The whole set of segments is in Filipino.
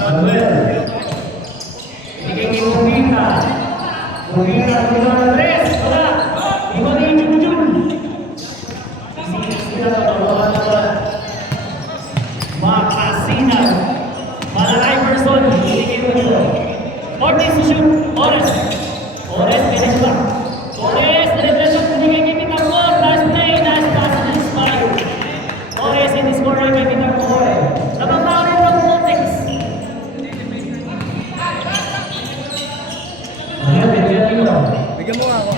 Manuel. Ibigay kay Mugita. Mugita, Mugita, Andres. Wala. Iwan ni Junjun. Sila na wala. Makasina. Malay person. Ibigay mo dito. Ortiz to shoot. Ores. Ores, finish ba? Ores, celebration. Ibigay kay Pitangor. Nice play. Nice pass. Nice fire. Ores, in this corner kay Pitangor. Lamang tao rin ng Motex. Bigyan mo nga ako.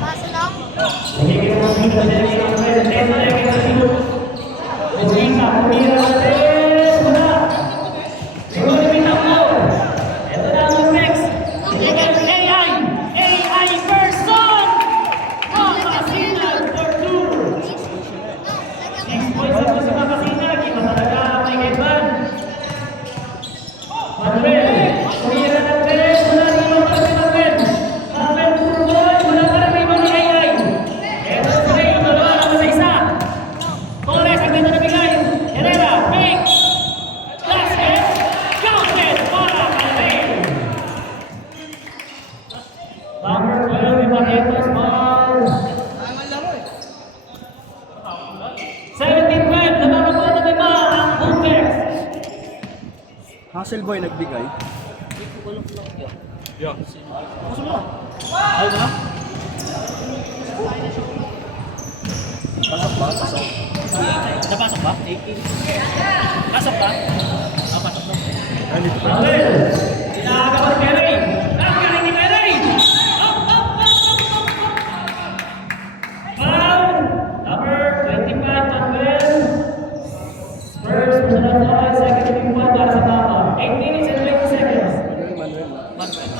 Paso lang. Bigyan mo dito sa dito. Tesa na yung sino. Bugita, pumira na tres. Wala. Siguro Pitangor. Ito na ang next. Bigyan AI. AI person. Makasina for two. 6 points ako sa Makasina. Kita talaga may kaiban. Manuel. Pumira na tres. Wala dito para si Manuel. Manuel Purboy. Wala para may iba ni AI. Ito sila yung dalawa naman sa isa. Torres ang ganda na bigay. Herrera. Fake. Basket. Counted para Kalay. Number 12, Ibarretos, foul. 17-12, nabababa na may ba ang Hoopers. Hustle boy nagbigay. Yeah. Ay na? Pasok ba? Pasok. Napasok ba? 18. Pasok ba? Pasok ba? Ay, dito pa. Manuel, inaagawan ni Perey. Nakakain ni Perey. Up. Foul. Number 25, Manuel. First personal foul, second team foul para sa tama. 8 minutes and 20 seconds. Manuel. Manuel.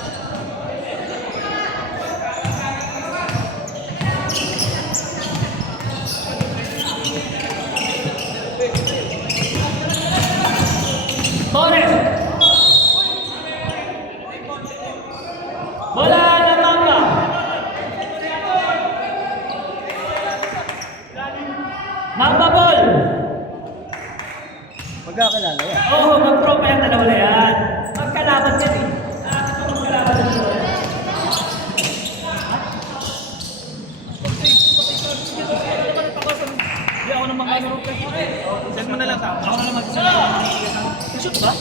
Torres. Bola na tangga. Mamba ball. Magkakalala yan. Oo, mag-pro pa yung dalawa na yan. Magkalaban yan eh. Magkalaban yan. Hindi ako nang mga send mo na lang sa ako na lang mag-send. Shoot ba?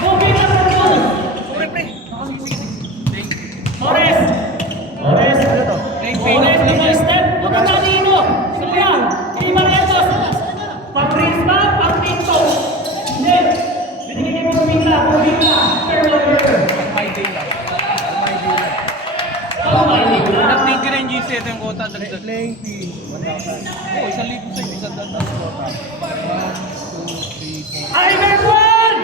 Moving na sa goal. Pre, pre. Torres. Torres. Torres, limang step. Huwag ka kanino. Sige. Ibarretos. Pang-Prisma, pang-Pinto. Hindi. Binigay niyo mo Mila. Turnover. High day lang. Oh my God. Nag-need ka na yung GC ito yung quota dagdag. Playing fee. 1,000. Oo, 1,000 sa'yo. Isang dagdag quota. 1, 2, 3, 4. Ivan Juan!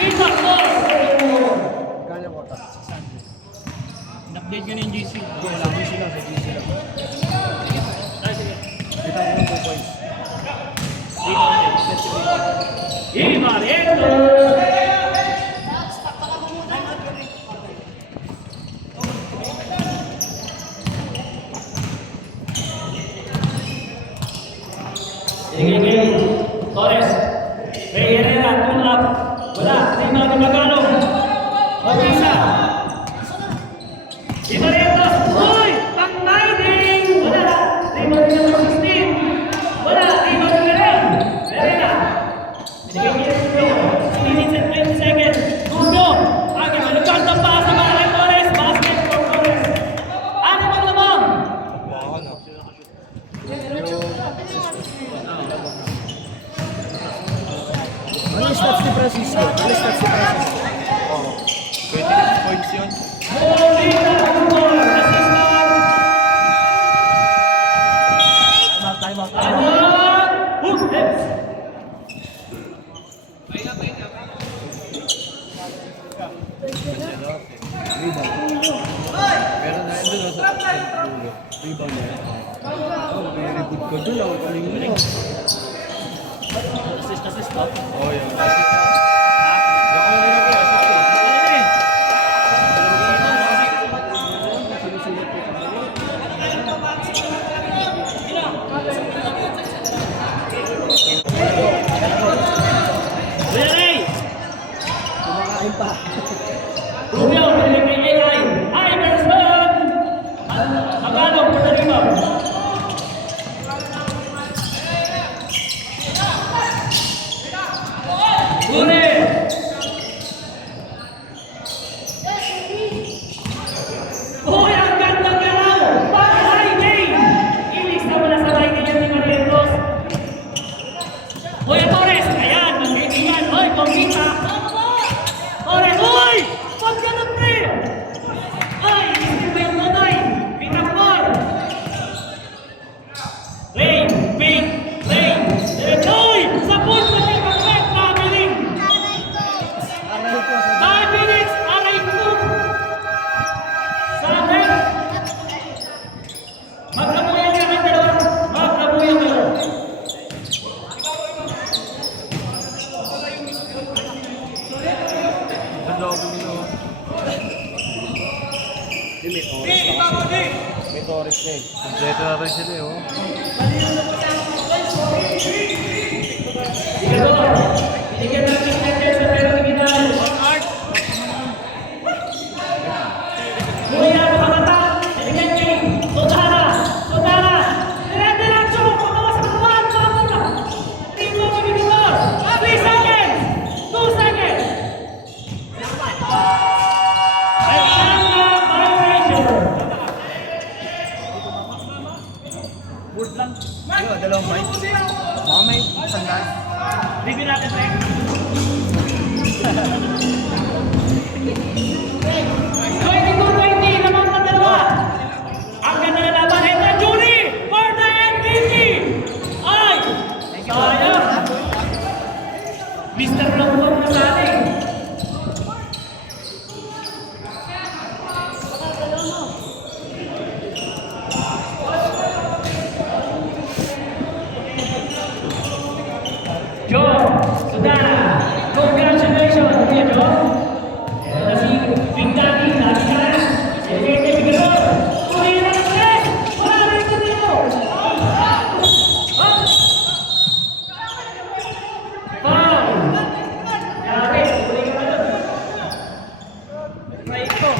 Dito ko! Kanya ko ta. In-update ka na yung GC. Wala ko sila sa GC lang. Kita mo ng 2 points. Ibarretos! Sige, Torres. Ray Herrera, tulap. Wala, Neymar de Magalong. Mag-isa. Ibarretos. Uy! Pang-9! Wala. Neymar de Magalong 16. Wala. Neymar de Magalong. Herrera. Binigay niya yung Rubio. 16 minutes and 20 seconds. Rubio. Agad, malugad ng pasa para kay Torres. Basket for Torres. Ano bang lamang? Ano yung stats ni Francisco? Ano yung stats ni Francisco? 26 points yun. Molina Junior, assistant. Time out. Taiwan, Hoopers. Meron na yun doon sa rebound na yan. Oh, very good ko doon. Ang galing mo. Assist ba? Oh, yun. Ulit! Uy, ang ganda galaw! Pag-high ilista mo na sa high game ni Marlentos. Uy, Torres! Ayan, magkaibigan. Uy, Conquista! Torres! Uy! Pag ganun, pre! Ay, isip mo yung Nonoy! Pinakmor! Lane! Pink! Lane! Diretso! Uy! Sa punto niya! Perfect! Traveling! Aray ko. 5 minutes! Aray ko! Sabi! Magkabuyan ka ng dalawa! Magkabuyan kayo! Ganda ako nila. May oras na kasi. May oras na eh. Kompleto na rin sila eh. Oh. Binigyan natin ng attention pero hindi na. Kuya, pangata! Binigyan niyo! Sodara! Sodara! Dire-diretso! Pagawa sa katawan! Bago na! Dito, dito! 3 seconds! 2 seconds! Ayan na, vibration! Word lang. Yo, dalawang mic. Mga mic, isang gas. Review natin, pre. 22-20 naman ng dalawa. Ang ganda na laban. Ito, Julie! For the MVP! Ay! Sayang! Mr. Longtong na sa atin. Joe Sudana, congratulations, Kuya Joe. Ito na si Big Daddy, lagi ka na. Si Ete Figueroa, tuloy na ng stress. Wala na rin dito. Foul. Yari, tuloy ka na doon. Right ko.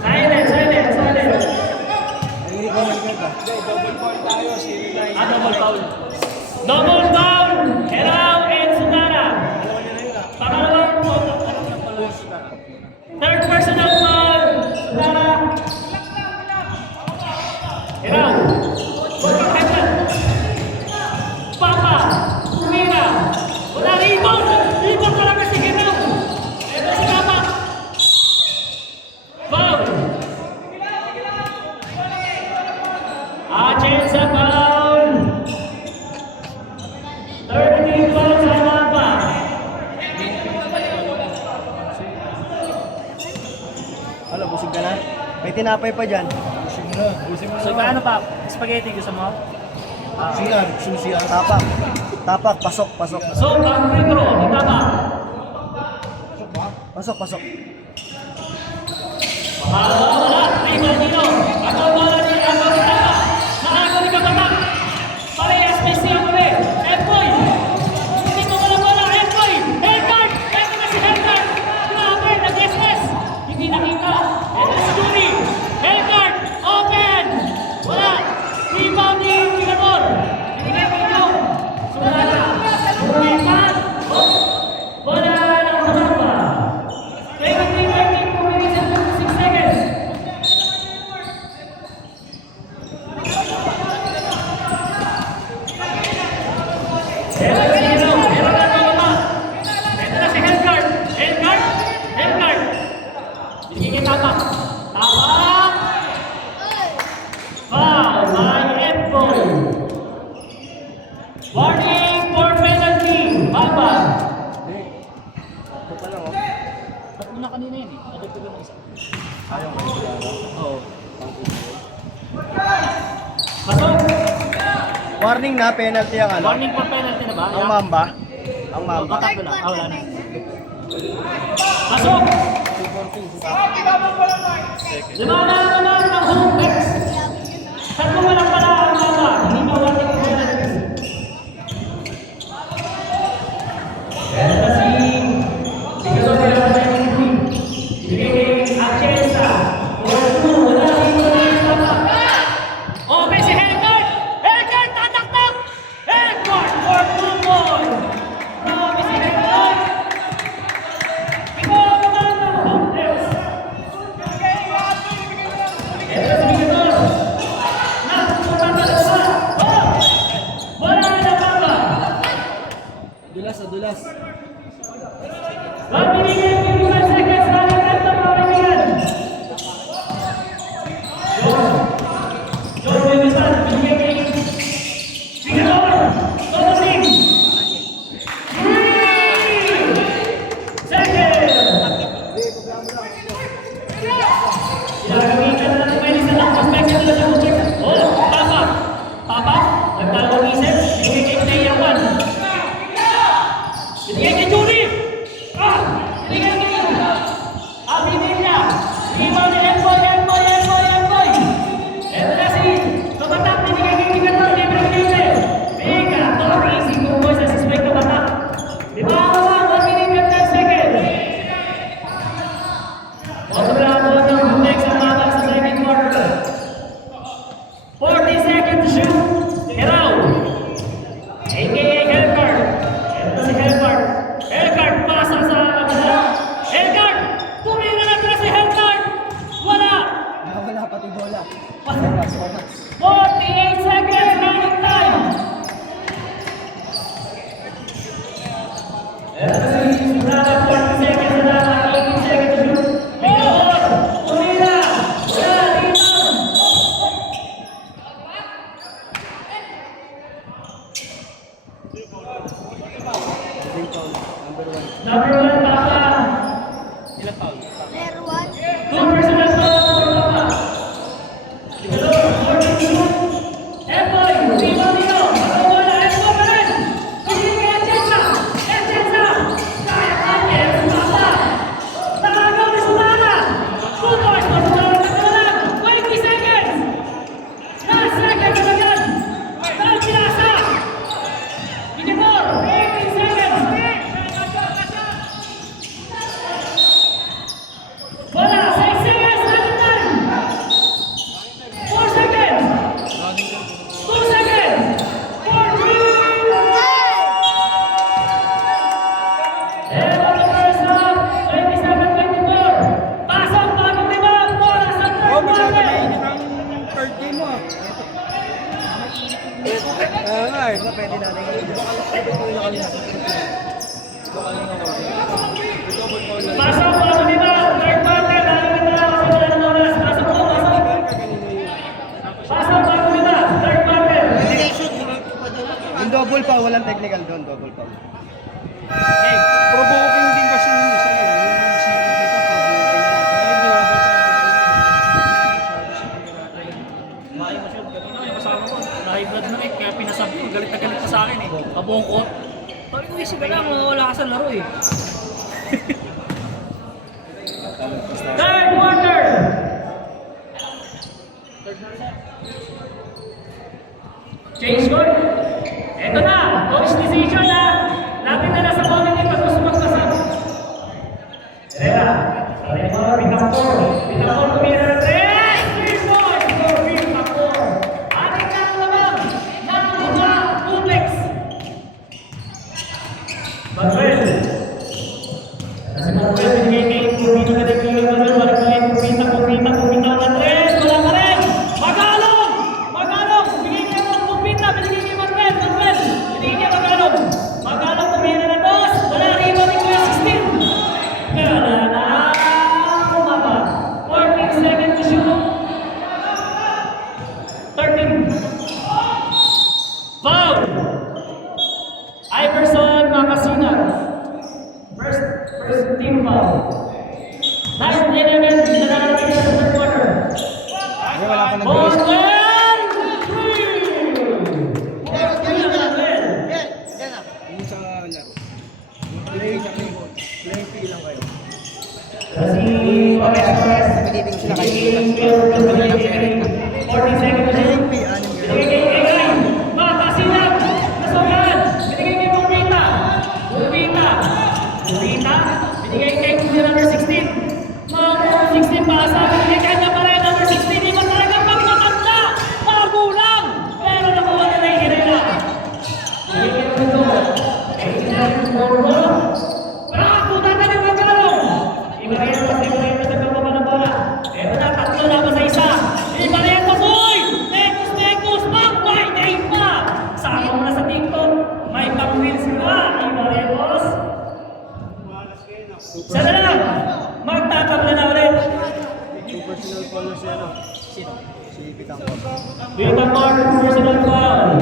Silent, silent, silent. Ay, comment ka. Double point tayo. Double foul. Double foul. Heraw and Sudana. Pangalawang foul. Third personal foul. Sudana. Heraw. Headshot. Papa. Tumira. Wala rebound. Rebound talaga si Heraw. Ito si Papa. Foul. Achin sa foul. 30 fouls sa Papa. Ano, busog ka na? May tinapay pa dyan. Busog na. Busog mo So, paano pa? Spaghetti gusto mo? CR. CR. Tapak. Tapak. Pasok. Pasok. So, ang free throw, kita ba? Pasok. Pasok. Wala. Ay, Martino. Ako wala ni Ako ni Tama. Naako ni Kababa. Parehas may siya muli. Empoy. Hindi ko wala. Empoy. Hellcard. Ito na si Hellcard. Grabe, nag-SS. Hindi nakita. Ito si Juri. Hellcard. Open. Wala. Rebound ni Pinagor. Binigay ko ito. Sumala. Rebound. Wala ng Kababa. 23-13, 2 minutes and 56 seconds. Ito na si Hellcard. Hellcard. Hellcard. Binigyan tapak. Tapak. Foul by Empoy. Warning for penalty. Baba. Ito pa lang, oh. Ba't mo na kanina yun eh? Nadagdagan mo isa. Ayaw ko. Oo. Pasok. Warning na, penalty ang ano? Warning for penalty na ba? Ang mamba. Ang mamba. Tatlo lang. Wala na. Pasok. Lima na naman ang home base. Tatlo na lang pala ang mama. Hindi pa warning for penalty. Ito si Figueroa de la Fuente. Binigay Atienza. Wala dito na yung tatak. Open si Hellcard. Hellcard, tatak-tak. Hellcard for 2 points. nga eh. Pwede na rin. Pasok po ako dito. Third quarter. Lalagyan na ako sa wala ng oras. Pasok po. Pasok. Pasok po ako dito. Third quarter. Yung double pa, walang technical doon. Double pa. Okay. Provoking din kasi yung isa yun. Yung sino dito, provoking. Ay, grabe ka. Mahay mo siya. Ganun na yung kasama ko. Na-high blood na eh. Kaya pinasab ko. Galit na galit pa sa akin eh. Kabungkot. Sabi ko, isip ka lang. Wala ka sa laro eh. Third quarter. Change court. Ito na. Coach decision na. Lapit na nasa committee pag gusto magpasa. Herrera. Herrera. Pitapor. Pitapor kumira ng 3 points for Pitapor. Ating na ang lamang ng Buga Complex. Manuel. Kasi Manuel, binigay Kupita ka din yung Manuel. Wala ka rin Kupita ng 3. Wala ka rin. Magalong! Magalong! Binigay niya ng Kupita. Binigay niya Manuel. Manuel. Binigay niya Magalong. Magalong kumira ng 2. Wala rin mo ni Kuya 16. Kala na kumaba. 14 seconds to shoot. 13. Foul! Iverson Makasinan. First team foul. Last 11, nananatili sa third quarter. Ay, wala pa Ball nag-release. and three! Yung sa laro. Play sa play. Play fee lang kayo. Kasi, Pinipig sila kayo. 40 seconds to shoot. Binigay kay Egay. Makasinan. Nasugan. Binigay kay Kupita. Kupita. Binigay kay Kuya number 16. Number 16 pasa. Binigay kay niya pa rin. Number 16. Iba talaga pag matanda. Magulang. Pero nakuha na yung Herrera. Binigay kay Kuya. Bravo! Tataling Magalong. Ibarrientos sa kababa ng bola. Eto na, tatlo na pa sa isa. Ibarrientos, uy! Negus! May day pa! Sama mo na sa TikTok. May pang-wheels ka. Ibarrientos. Sana na lang. Magtatabla na ulit. Yung personal foul na siya, no? Sino? Si Pitang. Pitapor, personal foul.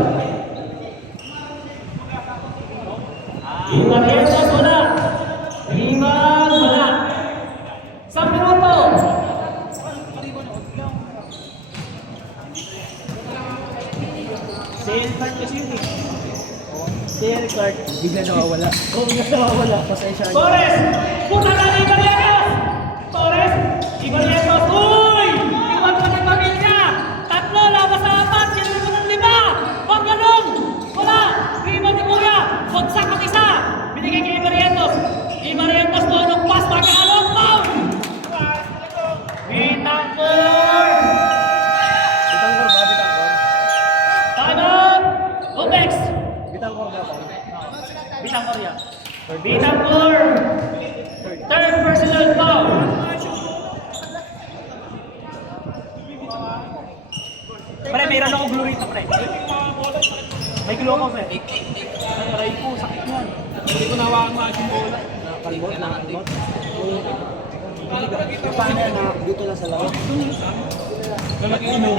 Ibarrientos, wala. Iman, wala. Sa minuto. Sale card kasi yun eh. Sale card. Bigla nawawala. Oh, nawawala. Pasensya niyo. Torres! Puta na ni Ibarrientos! Torres! Ibarrientos! Uy! Iwan pa ng pamilya! Tatlo, labas sa 4! Kinuli ko ng 5! Panggalong! Wala! Iwan ni Kuya! Bagsak ang isa! Binigay kay Ibarrientos! Ibarrientos tulong pass! Pagkalong! Foul! Pitapor! Bitangkor ba? Bitangkor? Time out! Opex! Bitangkor ba? Bitang Korea. Pitapor! Third personal foul! Pre, mayroon ako glue rito, pre. May glue ako, pre. Ay, aray ko, sakit yan. Hindi ko nawakan mga yung bola. Nakakalbot, nakakalbot. Paano yan? Dito lang sa laro. Nakakinom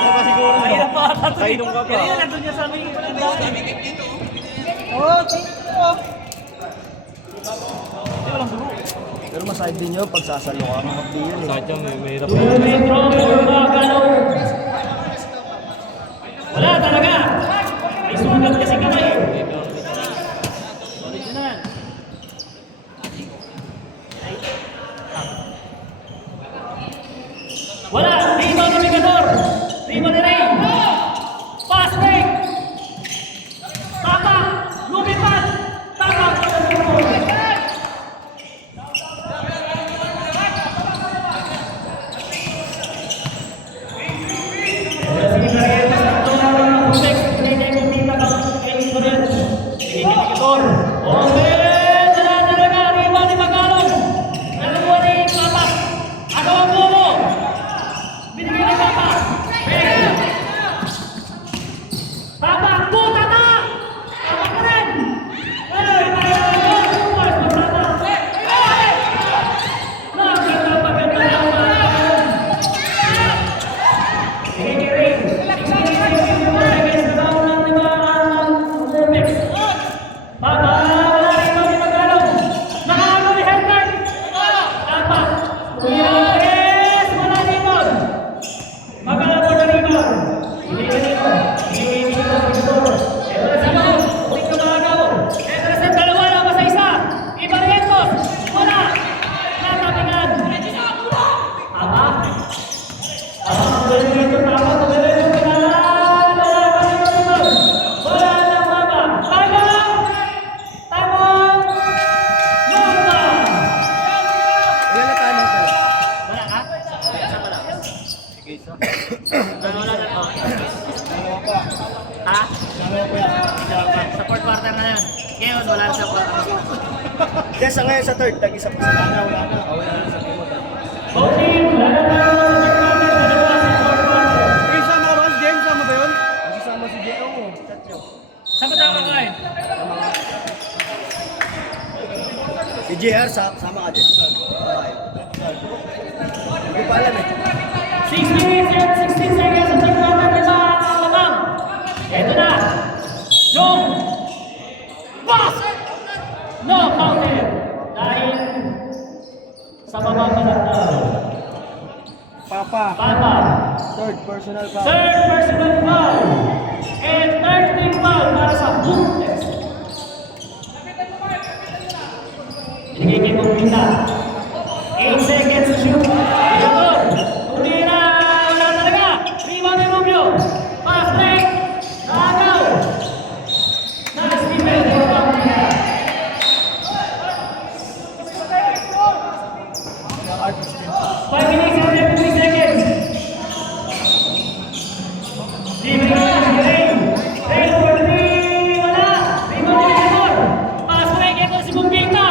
ka pa siguro. Mahirap pa ata to. Kainom ka pa. Kanina nandun niya sa amin. Hindi, walang duro. Pero masayad din nyo pag sasalo ka. Makapdi yun eh. Sadya may hirap. Metro for Magalong. Wala talaga. May sugat kasi kami. Original. Wala. Rebound ni Migador. Rebound ni Ray. Pass break. Tama. Lumipad. Tama. dito tapos. Diretso pinalaan. Wala nang baba. Tagal! Tamang! Lumba! Ilan na tayo natin? Wala ka? Isa pa lang. Wala na to. Ha? Sa fourth quarter na yun. Ngayon, wala na sa quarter. Kaya sa ngayon sa third, tag-isa pa sila. Wala na sa timot. Okay, wala na tayo sa third quarter. Dalawa sa fourth quarter. Eh, sama ka ba? Si James, sama ba yun? Kasama si J.O. mo. Tatyo. Saan ba tayo kakain? Si JR, sama ka din. Okay. Hindi pa alam eh. 6 minutes and 16 seconds sa third quarter. Lima ang lamang. Ito na. Yung pass! No counted. Dahil sa mamamanat na Papa. Papa. Third personal foul. Third personal foul. And third team foul para sa Bukes. Binigay kay Bukita. 8 seconds to shoot. Ito. Hindi na. Wala talaga. Rebound ni Rubio. Pass break. Nakagaw. Nice defense for Bukita. 5 minutes and 73 seconds. Libre na si Rain. Rain for 3. Wala. Rebound ni Victor. Pass break. Ito si Bumpita.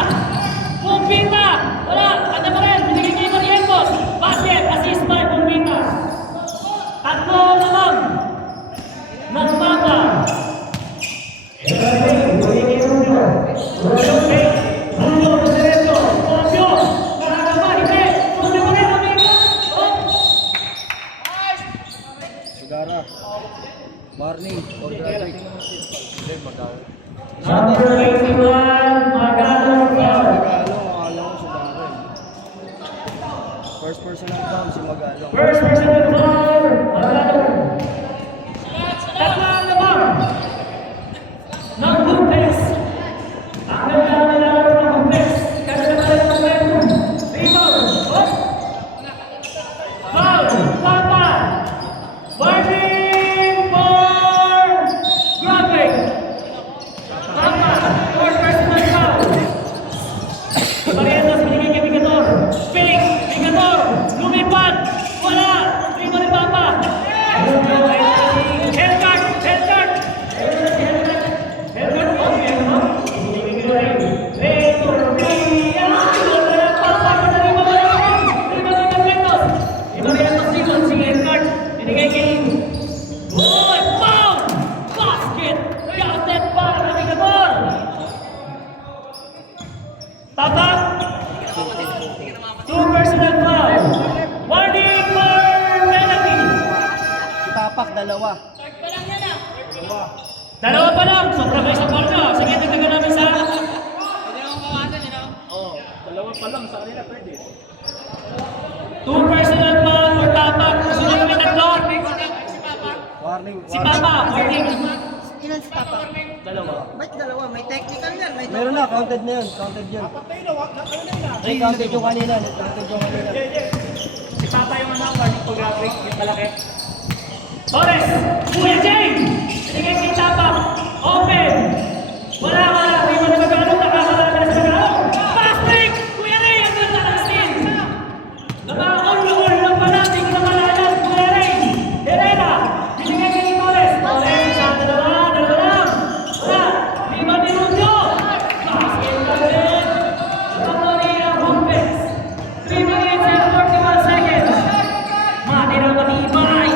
Bumpita. Wala. Ano pa rin? Binigay kay Marientos. Basket. Assist by Bumpita. Tatlo lamang. Nagpapa. Ito na rin. Binigay kay Rubio. Rubio. Rubio. Rubio. Rubio. Nakakaba. Hindi. Rubio pa rin. Rubio. Oh. Sigara. Warning. Or traffic. Number 81, Magalo foul. Magalo, akala ko Sigara eh. First personal foul si Magalo. First personal foul, Magalo. Tatlo ang lamang ng Bukes. Ang ganda na nilalaro ng Bukes. Kasi naman ang momentum. Rebound. Oh. Foul. Papa. Warning for grabbing. Papa. Fourth personal foul. Marientos binigay kay Bigator. Pink. Bigator. Lumipad. Wala. Rebound ni Papa. Hellcart. Hellcart. Hellcart. Oh, meron. Binigay kay Ray. Ray Tortilla. Wala Papa. Rebound ni Marientos. Si Marientos dito. Si Hellcart. Binigay kay Boy. Foul. Basket. Counted para kay Bigator. Papa. Two personal foul. Warning for penalty. Si Tapak, dalawa. Dalawa pa lang. Sobrang kayo sa foul nyo. Sige, tagdagan namin sa... Oo. Dalawa pa lang. Sa kanila pwede. Two personal foul for Tapak. Sunod kami tatlo. Warning. Si Papa. Warning. Ilan si Papa? Dalawa. Ba't dalawa? May technical yan. May Meron na, counted na yun. Counted yun. Ay, counted yung kanina. Counted yung kanina. Si Papa yung ano, warning for graphic. Yung malaki. Torres. Kuya Jane. Binigay kay Tapak. Open. Wala. May mga nagagano. Nakakalala na sa nagagano. Pass break. Kuya Ray. Ang ganda ng steal. Naka-all-all lang pala. Hindi ko nakalala. Kuya Ray. Herrera. Binigay kay Torres. Torres. Isa, dalawa lang. Wala. Lima ni Rubio. Basket na rin. Tuloy ang Bukes. 3 minutes and 41 seconds. Matirang matibay.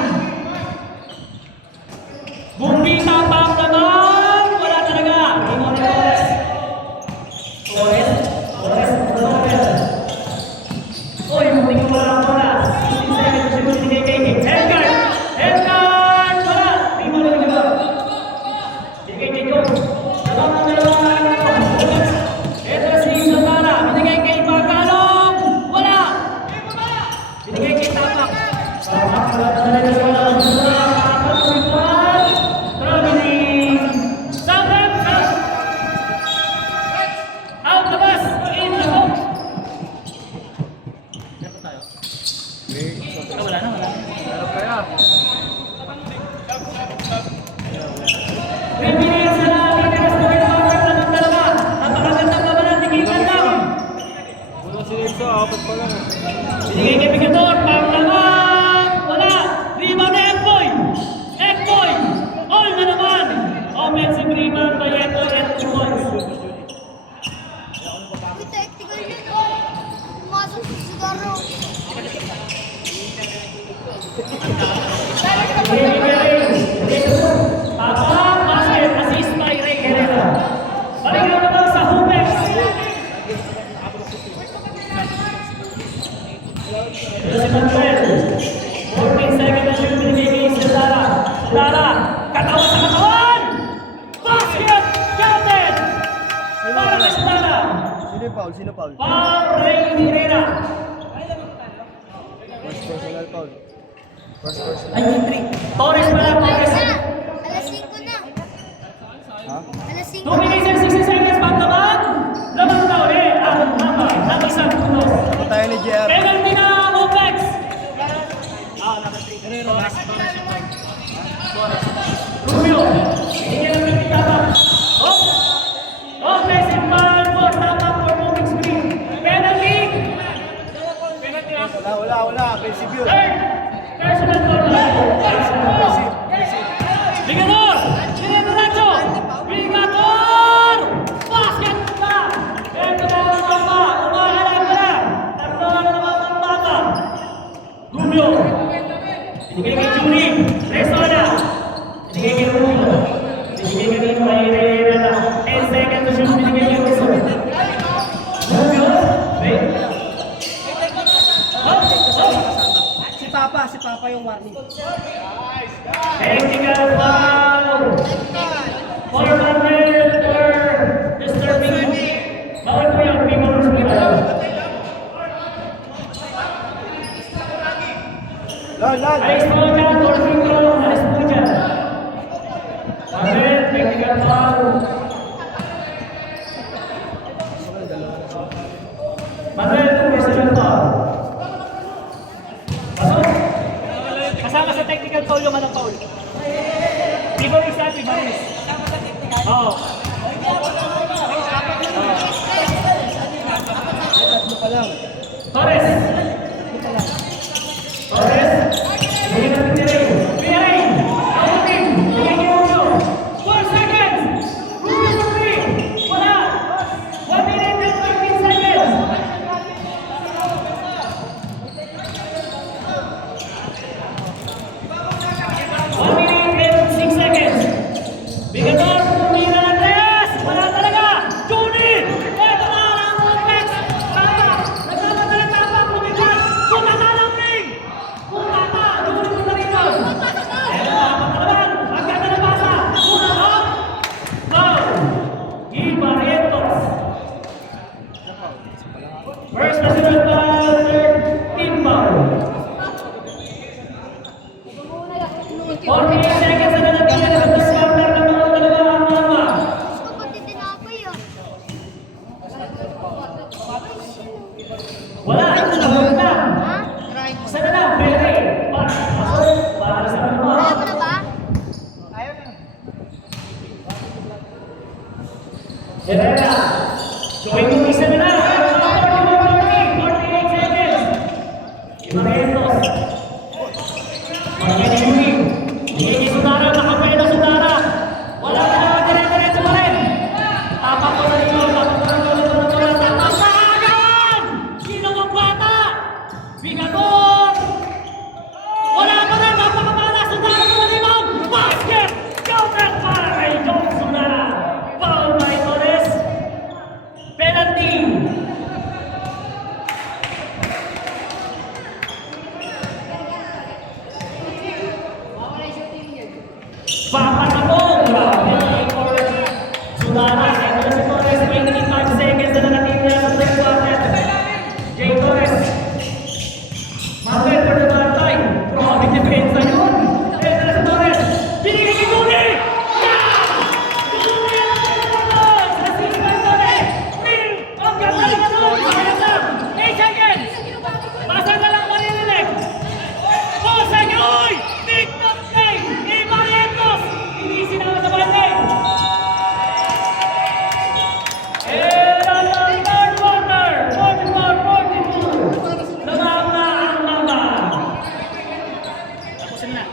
Bumpita pang naman. Wala talaga. Limon ni Torres. Torres. Uy, bumping ko wala ang bola. 16 seconds. Siguro binigay kay Hellcart. Hellcart. Wala. Limon ni Rubio. Binigay kay Joe. Dalawang dalawa. Ito si Santana. Binigay kay Bagalong. Wala. Binigay kay Tapak. Tapak. Wala talaga sa wala. Out the bus in the box. Wala na, wala na. Meron pa yan. Ray Guerrero. Tapak, basket, assist by Ray Guerrero. Balik naman sa Hubex. Ito si Manuel. 14 seconds na shoot, binigay kay Sudara. Sudara, katawan sa katawan! Basket! Counted! Para kay Sudara. Sino yung foul? Sino foul? Foul, Ray Guerrero. First personal foul. First personal. Ay, 3. Torres pala, Torres. Alas 5 na. Ha? Alas 5 2 minutes and 60 seconds pa naman. Laban na ulit ang number ng isang punos. Patayan ni JR. Penalty na Hubex. Rubio. Hindi niya lang nagtitama. Offensive foul for tama for Hubex Green. Penalty. Wala. Offensive yun. Third. Personal foul. Ligador! Diretso! Ligador! Basket na! Ito na ang mama! Umahalan na! Tatlo na naman ang mama! Rubio! Binigay kay Juni! Resona! Binigay kay Rubio! Binigay kay Rino kay Reyna! 10 seconds to shoot! Binigay kay Rubio! Rubio! Wait! Si Papa yung warning. Technical foul! For Manuel for disturbing. Bawal po yung people ng hospital. Lan. Alis po dyan, Torfing Pro. Alis po dyan. Manuel, technical foul. Manuel, personal foul. Pasok. Kasama sa technical foul yung anong foul. Ibaris natin, Ibaris. Oo. Torres. Bigyan natin ni Ray. Ray. Outing. Bigyan niyo ulo. 4 seconds. Rubio sa 3. Wala. 1 minute and 15 seconds. Bigator, pumira ng Reyes! Wala talaga! Juni! Ito na ang Hubex! Tama! Nagkamadala tama! Pumigat! Punata ng ring! Punata! Juni mo na rito! Ito na! Pagkalaban! Ang ganda na basa! Punata! Foul! Ibarrientos! First national foul! Third team foul! 48 seconds na nagkakita sa discounter ng mga dalawang mama. Kapatid din ako yun. Wala, ito na, wala na. Ha? Isa na lang, pwede. Para sa mga. Kaya mo na ba? Herrera, showing yung isa na lang. 48 seconds. Ibarrientos. Marquez Juni. Hindi Sudara, nakapwede na Sudara. Wala ka naman dire-diretso pa rin. Tapak ko na rin. Tapak sa agawan! Sino ang bata? Bigator! Wala pa rin, napakabala. Sudara sa rebound. Basket! Counter para kay John Sudara. Foul by Torres. Penalty. Papasabong! Sudara, ito na si Torres, 25 seconds na natitira sa third quarter. Jay Torres. Manuel for the bantay. Grabe depensa yun. Ito na si Torres. Binigay kay Juni! Yeah! Juni ang Torres! Assist by Torres! Ring! Ang ganda naman doon! Sayang lang! 8 seconds! Basa na lang maririnig! 4 seconds! Uy! Big top play! Ibarrientos! Hindi sinama sa bantay! And on the third quarter, 44-42. Lamang na ang laban. Tapusin na.